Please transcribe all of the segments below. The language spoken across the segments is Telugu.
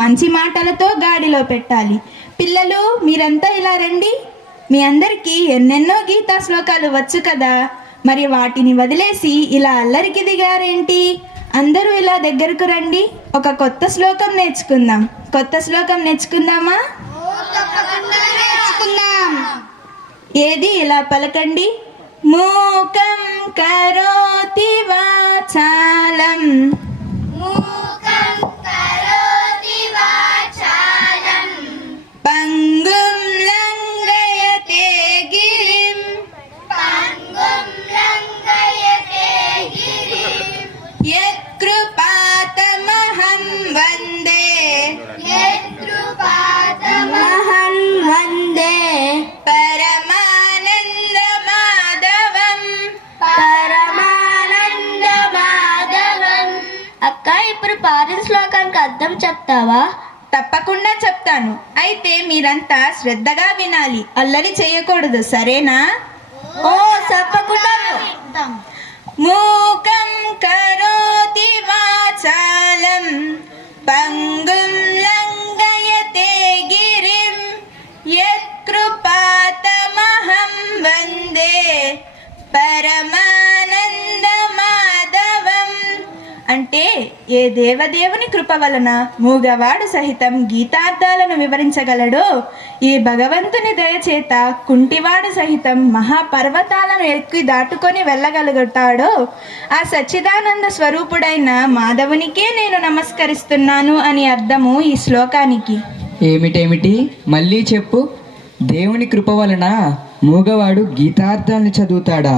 మంచి మాటలతో గాడిలో పెట్టాలి. పిల్లలు మీరంతా ఇలా రండి. మీ అందరికీ ఎన్నెన్నో గీతా శ్లోకాలు వచ్చు కదా, మరి వాటిని వదిలేసి ఇలా అల్లరికి దిగారేంటి? అందరూ ఇలా దగ్గరకు రండి, ఒక కొత్త శ్లోకం నేర్చుకుందాం. కొత్త శ్లోకం నేర్చుకుందామా? ఏది ఇలా పలకండి. మూకం కరోతి వాచాలం పంగుం లంఘయతే గిరిం యత్కృపాతమహం వందే పరమానంద మాధవం. అక్క, ఇప్పుడు పాడిన శ్లోకానికి అర్థం చెప్తావా? తప్పకుండా చెప్తాను. అయితే మీరంతా శ్రద్ధగా వినాలి, అల్లరి చేయకూడదు, సరేనా? ఓ తప్పకుండా. మూకం కరోతి వాచాలం పంగుం లంఘయతే గిరిం యత్కృపాతమహం వందే పరమానంద మాధవం. అంటే ఏ దేవదేవుని కృప వలన మూగవాడు సహితం గీతార్థాలను వివరించగలడో, ఈ భగవంతుని దయచేత కుంటివాడు సహితం మహాపర్వతాలను ఎక్కి దాటుకొని వెళ్ళగలుగుతాడో, ఆ సచ్చిదానంద స్వరూపుడైన మాధవునికే నేను నమస్కరిస్తున్నాను అని అర్థము ఈ శ్లోకానికి. ఏమిటేమిటి మళ్ళీ చెప్పు. దేవుని కృప వలన మూగవాడు గీతార్థాలను చదువుతాడా,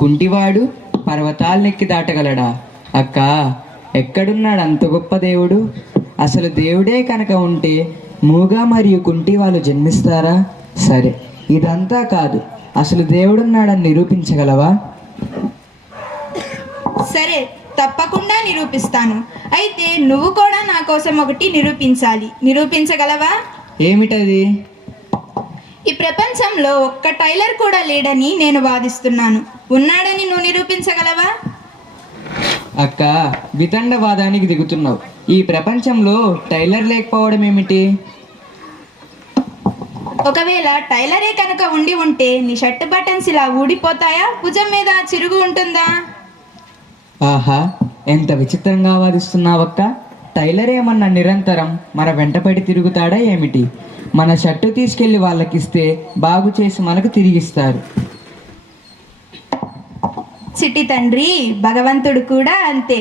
కుంటివాడు పర్వతాలనెక్కి దాటగలడా? అక్క, ఎక్కడున్నాడు అంత గొప్ప దేవుడు? అసలు దేవుడే కనుక ఉంటే మూగ మరియు కుంటి వాళ్ళు జన్మిస్తారా? సరే, ఇదంతా కాదు, అసలు దేవుడున్నాడని నిరూపించగలవా? సరే, తప్పకుండా నిరూపిస్తాను. అయితే నువ్వు కూడా నా కోసం ఒకటి నిరూపించాలి. నిరూపించగలవా? ఏమిటది? ఈ ప్రపంచంలో ఒక్క టైలర్ కూడా లేడని నేను వాదిస్తున్నాను. ఉన్నాడని నువ్వు నిరూపించగలవా? అక్క, వితండవాదానికి దిగుతున్నావు. ఈ ప్రపంచంలో టైలర్ లేకపోవడం ఏమిటి? ఒకవేళ టైలరే కనుక ఉండి ఉంటే నీ షర్ట్ బటన్స్ ఇలా ఊడిపోతాయా? భుజం మీద చిరుగు ఉంటుందా? ఆహా, ఎంత విచిత్రంగా వాదిస్తున్నావక్క. టైలర్ ఏమన్నా నిరంతరం మన వెంటపడి తిరుగుతాడా ఏమిటి? మన షర్టు తీసుకెళ్లి వాళ్ళకిస్తే బాగు చేసి మనకు తిరిగిస్తారు. చిట్టి తండ్రి, భగవంతుడు కూడా అంతే.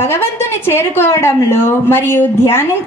భగవంతుని చేరుకోవడంలో మరియు ధ్యానం